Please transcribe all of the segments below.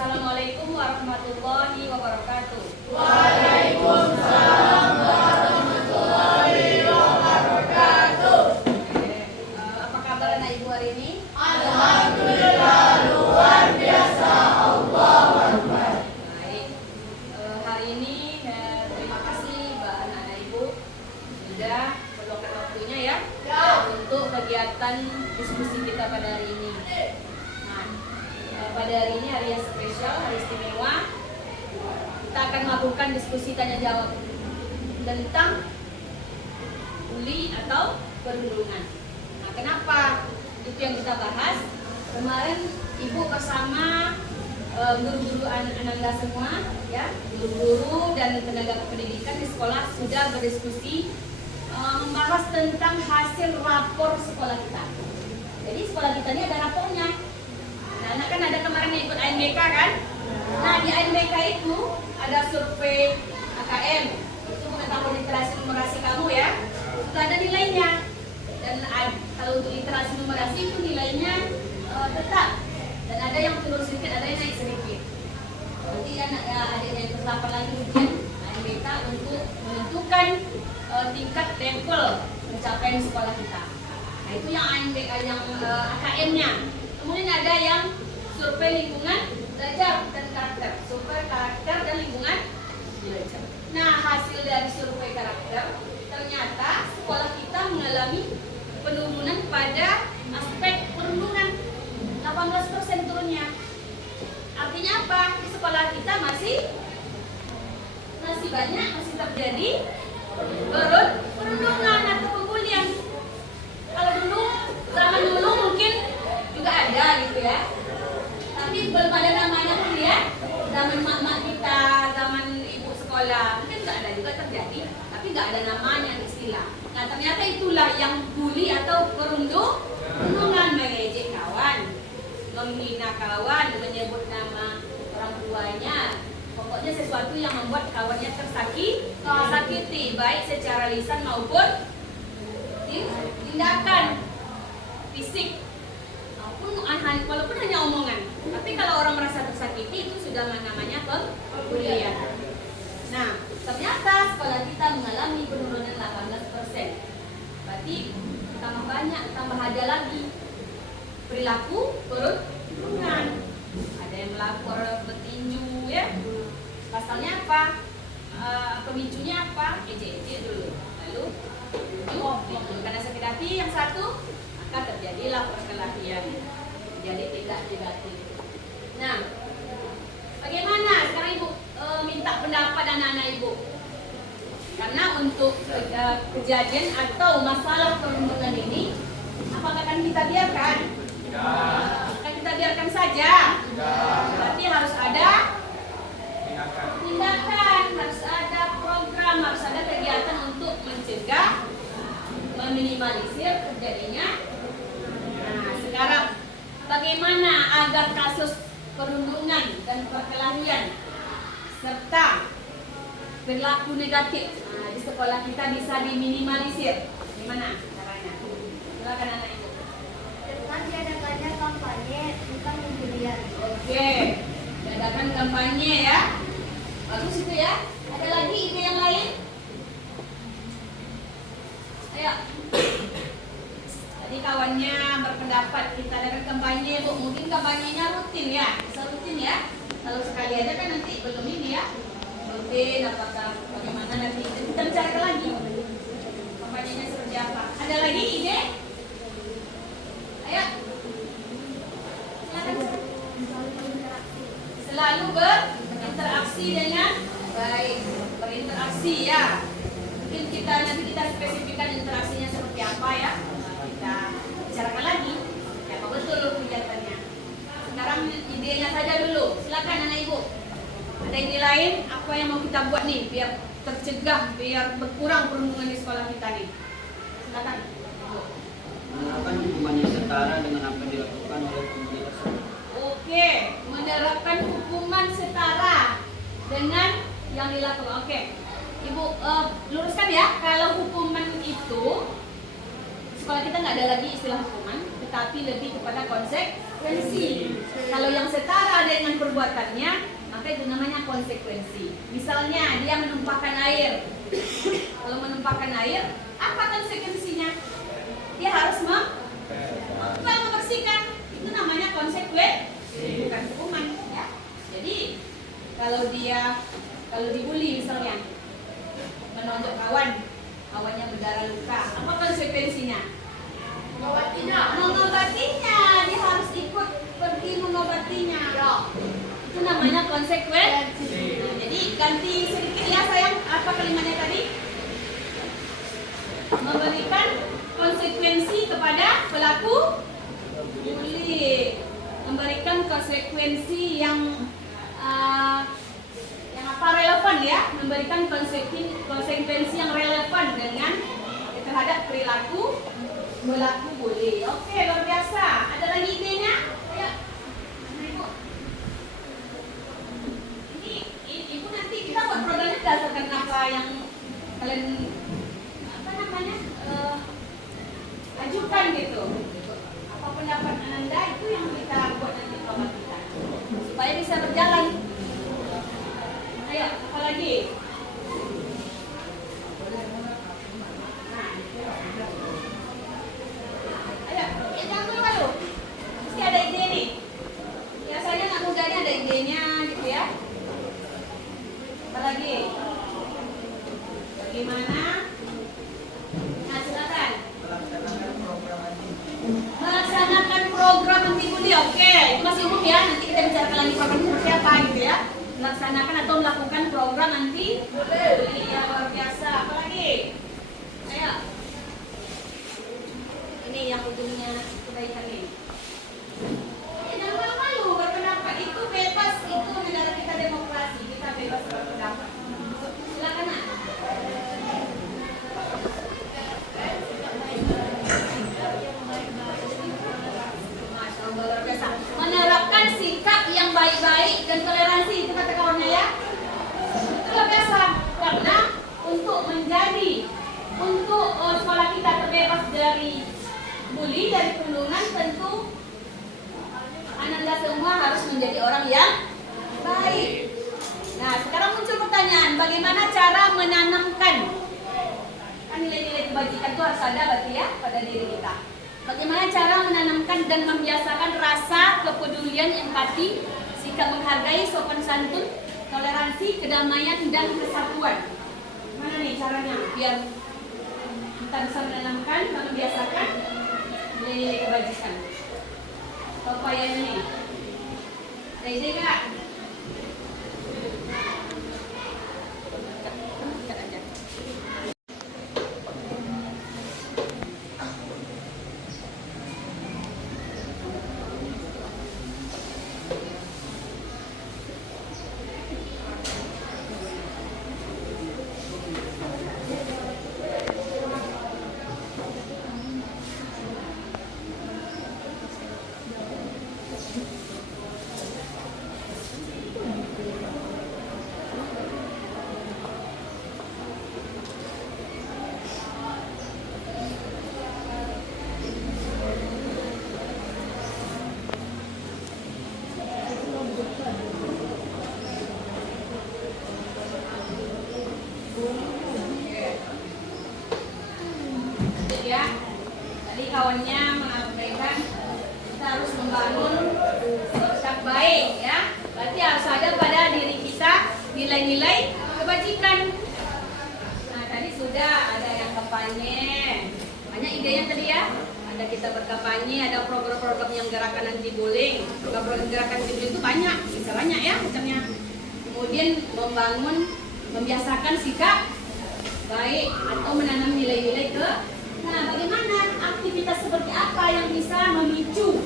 Assalamualaikum warahmatullahi wabarakatuh. Waalaikumsalam warahmatullahi wabarakatuh. Apa kabar anak ibu hari ini? Alhamdulillah luar biasa. Allahu Akbar. Baik. Hari ini terima kasih Mbak anak-anak ibu sudah meluangkan waktunya ya untuk kegiatan diskusi kita pada hari ini. Pada hari ini hari yang spesial, hari istimewa. Kita akan melakukan diskusi tanya jawab tentang bully atau perundungan. Nah, kenapa itu yang kita bahas? Kemarin ibu bersama guru-guru Ananda semua, ya, guru-guru dan tenaga pendidikan di sekolah sudah berdiskusi membahas tentang hasil rapor sekolah kita. Jadi sekolah kita ini ada rapornya. Nah, kan ada kemarin yang ikut ANBK kan? Nah, di ANBK itu ada survei AKM, itu pengetahuan literasi numerasi kamu ya. Itu ada nilainya. Dan kalau untuk literasi numerasi itu nilainya tetap. Dan ada yang turun sedikit, ada yang naik sedikit. Nanti adanya yang terdapat lagi ujian ANBK untuk menentukan tingkat level pencapaian sekolah kita. Nah, itu yang ANBK, yang AKM-nya. Kemudian ada yang survei lingkungan, belajar dan karakter. Survei karakter dan lingkungan belajar. Nah, hasil dari survei karakter ternyata sekolah kita mengalami penurunan pada aspek perundungan, 18% turunnya. Artinya apa? Di sekolah kita masih banyak masih terjadi perundungan atau pembulian. Kalau zaman dulu mungkin juga ada gitu ya, tapi belum ada namanya pun ya. Zaman mak-mak kita, zaman ibu sekolah mungkin nggak ada juga terjadi, tapi nggak ada namanya istilah. Nah, ternyata itulah yang bully atau perundungan, mengejek kawan, menghina kawan, menyebut nama orang tuanya, pokoknya sesuatu yang membuat kawannya tersakiti, baik secara lisan maupun tindakan fisik. Walaupun hanya omongan, tapi kalau orang merasa tersakiti itu sudah namanya pembulian. Nah, ternyata sekolah kita mengalami penurunan 18%. Berarti tambah banyak, tambah ada lagi perilaku perundungan. Ada yang melapor petinju ya. Pasalnya apa? Pemicunya apa? Ejek-ejek dulu. Lalu karena sakit hati yang satu, maka terjadilah perkelahian, jadi tidak negatif. Nah, bagaimana sekarang ibu minta pendapat anak-anak ibu? Karena untuk kejadian atau masalah perundungan ini, apakah akan kita biarkan? Akan kita biarkan saja? Berarti harus ada tindakan, harus ada program, harus ada kegiatan untuk mencegah, meminimalisir terjadinya. Nah, sekarang bagaimana agar kasus perundungan dan perkelahian serta perilaku negatif di sekolah kita bisa diminimalisir? Gimana caranya? Silakan anak ibu. Dengan diadakannya kampanye tentang pembulian. Oke, diadakan kampanye ya. Bagus itu ya. Ada lagi ide yang lain? Ayo. Jadi kawannya berpendapat kita adakan kampanye bu. Mungkin kampanyenya rutin ya, bisa rutin ya. Kalau sekali aja kan nanti belum ini ya. Rutin apakah bagaimana nanti kita bicarakan lagi. Kampanyenya seperti apa? Ada lagi ide? Ayo. Silakan. Selalu berinteraksi dengan baik, berinteraksi ya. Mungkin nanti kita spesifikkan interaksinya seperti apa ya. Kita bicarakan lagi apa betul kegiatannya. Sekarang idenya saja dulu. Silakan anak ibu. Ada ide lain apa yang mau kita buat nih biar tercegah, biar berkurang perundungan di sekolah kita nih. Silakan. Menerapkan hukuman yang setara dengan apa yang dilakukan oleh pembuli tersebut. Oke, menerapkan hukuman setara dengan yang dilakukan. Oke, ibu luruskan ya. Kalau hukuman itu sekolah kita nggak ada lagi istilah hukuman, tetapi lebih kepada konsekuensi. Kalau yang setara dengan perbuatannya, maka itu namanya konsekuensi. Misalnya dia menumpahkan air. Kalau menumpahkan air, apa konsekuensinya? Dia harus membersihkan. Itu namanya konsekuensi, bukan hukuman. Ya. Jadi kalau dibully misalnya, menonjok kawannya berdarah luka, apa konsekuensinya? Mengobatinya, dia harus ikut pergi mengobatinya. Itu namanya konsekuensi. Jadi ganti sedikit ya sayang, apa kalimatnya tadi? Memberikan konsekuensi kepada pelaku bully, memberikan konsekuensi yang relevan ya, memberikan konsekuensi yang relevan dengan terhadap perilaku pelaku bully. Oke, luar biasa. Ada lagi idenya? Ayo. Ibu. Ini ibu nanti kita buat programnya berdasarkan apa yang kalian ajukan gitu. Apa pendapat Anda itu yang kita buat nanti program kita supaya bisa berjalan. Ayo, apa lagi? Ayo, jangan dulu. Mesti ada ide nih. Biasanya anak muda ini ada idenya gitu ya. Apa lagi? Bagaimana? Nah, silakan. Melaksanakan program anti bully. Oke, itu masih umum ya. Nanti kita bicarakan lagi program seperti apa gitu ya. Melaksanakan atau melakukan program anti bully yang luar biasa. Apalagi? Ayo. Ini yang ujungnya kita ikan ini. Jangan malu-malu, berpendapat itu bebas, itu negara kita demokrasi, kita bebas berpendapat. Silakan Nak. Masya Allah, luar biasa. Menerapkan sikap yang baik-baik dan toleransi, itu kata kawannya ya. Itu luar biasa, karena untuk sekolah kita terbebas dari bully, dari perundungan, tentu Ananda semua harus menjadi orang yang baik. Nah, sekarang muncul pertanyaan, bagaimana cara menanamkan nilai-nilai kebajikan itu harus ada berarti ya pada diri kita. Bagaimana cara menanamkan dan membiasakan rasa kepedulian, empati, sikap menghargai, sopan santun, toleransi, kedamaian, dan kesatuan. Mana nih caranya biar kita bisa menanamkan dan membiasakan nilai-nilai kebajikan? Upayanya nih. Ada ide nggak? Ya, tadi kawannya mengabaikan kita harus membangun sikap baik ya. Berarti harus ada pada diri kita nilai-nilai kebajikan. Nah, tadi sudah ada yang kampanye. Banyak idenya tadi ya. Ada kita berkampanye, ada program-program yang gerakan anti bullying. Program gerakan anti bullying itu banyak, bisa banyak ya macamnya. Kemudian membiasakan sikap baik atau menanam nilai-nilai ke. Nah, bagaimana aktivitas seperti apa yang bisa memicu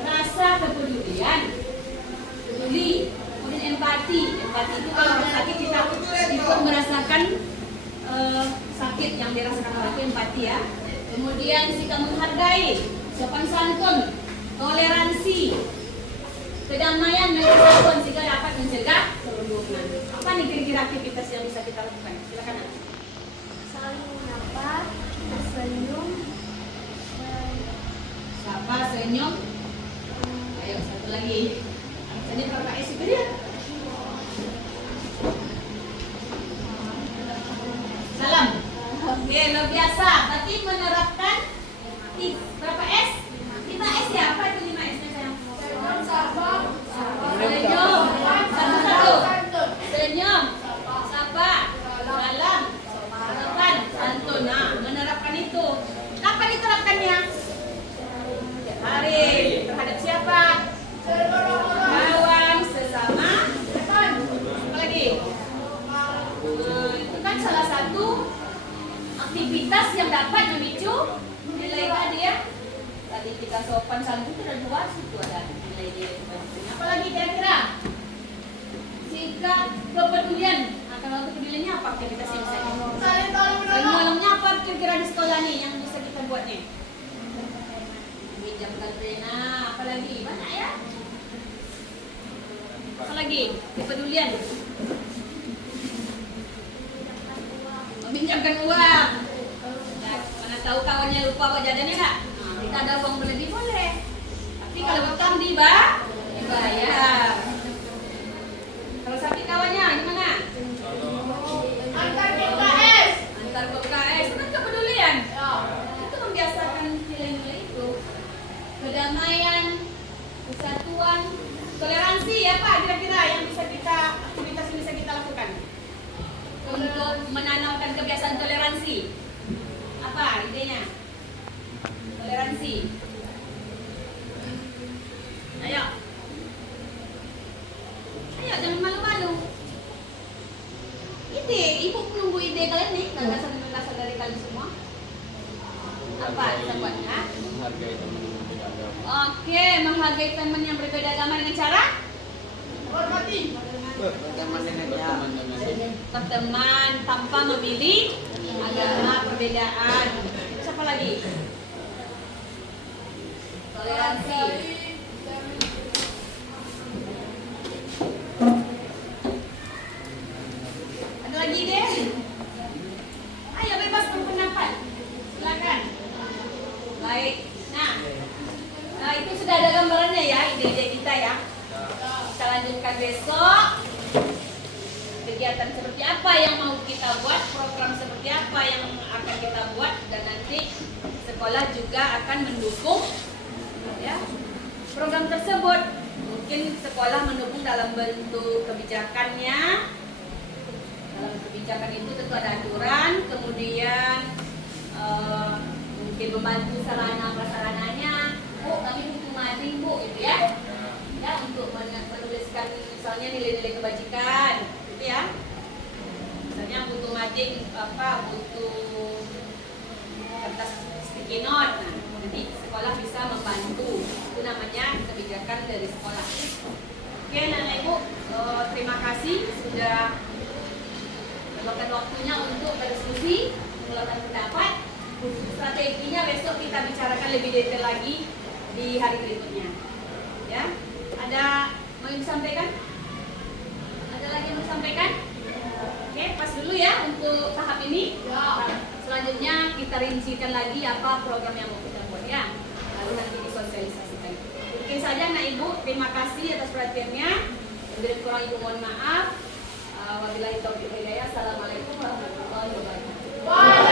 rasa kepedulian, kemudian empati. Empati itu kalau orang sakit kita ikut merasakan sakit yang dirasakan orang itu empati ya. Kemudian sikap menghargai, sopan santun, toleransi, kedamaian dan kesatuan sehingga dapat mencegah perundungan. Apa nih kira-kira aktivitas yang bisa kita lakukan? Silakan. senyum. Ayo satu lagi. Senyum Bapak S itu dia. Salam. Oke, luar biasa. Berarti menerapkan berapa S? 5S ya? Apa itu 5S-nya sayang? Senyum, sabar, Senyum. Satu-satu. Senyum. Sabar. Salam. Harapan. Santun. Nah, menerapkan itu. Kapan diterapkannya? Setiap hari. Terhadap siapa? Kawan, sesama. Apa lagi? Itu kan salah satu aktivitas yang dapat memicu nilai tadi ya. Tadi kita sopan santun itu ada 2 situ ada nilai-nilai. Apalagi kira-kira? Sikap kepedulian. Nah, kalau kepeduliannya apa aktivitas yang bisa Semuanya apa kira-kira di sekolah nih yang bisa kita buat nih? Pinjamkan pena, apalagi? Banyak ya? Apalagi? Kepedulian. Meminjamkan uang. Nah, mana tahu kawannya lupa buat jajannya nggak? Nah, kita ada uang berlebih boleh. Tapi kalau utang dibayar. Kalau sakit kawannya gimana? Antar KKS. Antar ke UKS, itu kan kepedulian. Itu membiasakan nilai-nilai itu. Kedamaian, kesatuan, toleransi ya Pak, kira-kira yang bisa kita aktivitas yang bisa kita lakukan untuk menanamkan kebiasaan toleransi. Apa idenya? Toleransi. Ayo. Ayo, jangan malu-malu. Ide, ibu menunggu ide kalian nih, gagasan-gagasan dari kalian semua. Apa kita buat? Ha? Menghargai teman yang berbeda agama. Oke, menghargai teman yang berbeda agama dengan cara Hormati. Berteman dengannya. berteman tanpa memilih agama perbedaan. Terus apa lagi? Toleransi. Ada lagi deh? Ayo bebas berpendapat. Silakan. Baik. Nah itu sudah ada gambarannya ya, ide-ide kita ya. Kita lanjutkan besok. Kegiatan seperti apa yang mau kita buat, program seperti apa yang akan kita buat, dan nanti sekolah juga akan mendukung ya program tersebut. Mungkin sekolah mendukung dalam bentuk kebijakannya. Dalam kebijakan itu tentu ada aturan, kemudian mungkin membantu sarana prasarananya. Bu, kami butuh mading Bu, itu ya. Ya, untuk menuliskan misalnya nilai-nilai kebajikan, gitu ya. Misalnya butuh mading butuh kertas sticky note. Nah, nanti sekolah bisa membantu. Itu namanya kebijakan dari sekolah. Oke, Nana Ibu, terima kasih sudah meluangkan waktunya untuk berdiskusi, mengeluarkan pendapat. Strateginya besok kita bicarakan lebih detail lagi di hari berikutnya. Ya, ada mau yang disampaikan? Ada lagi yang disampaikan? Oke, pas dulu ya untuk tahap ini. Selanjutnya kita rincikan lagi apa program yang mau kita buat ya. Lalu nanti disosialisasikan. Mungkin saja Nak Ibu, terima kasih atas perhatiannya. Yang kurang Ibu mohon maaf. Wabillahi taufiq wal hidayah. Assalamualaikum warahmatullahi wabarakatuh.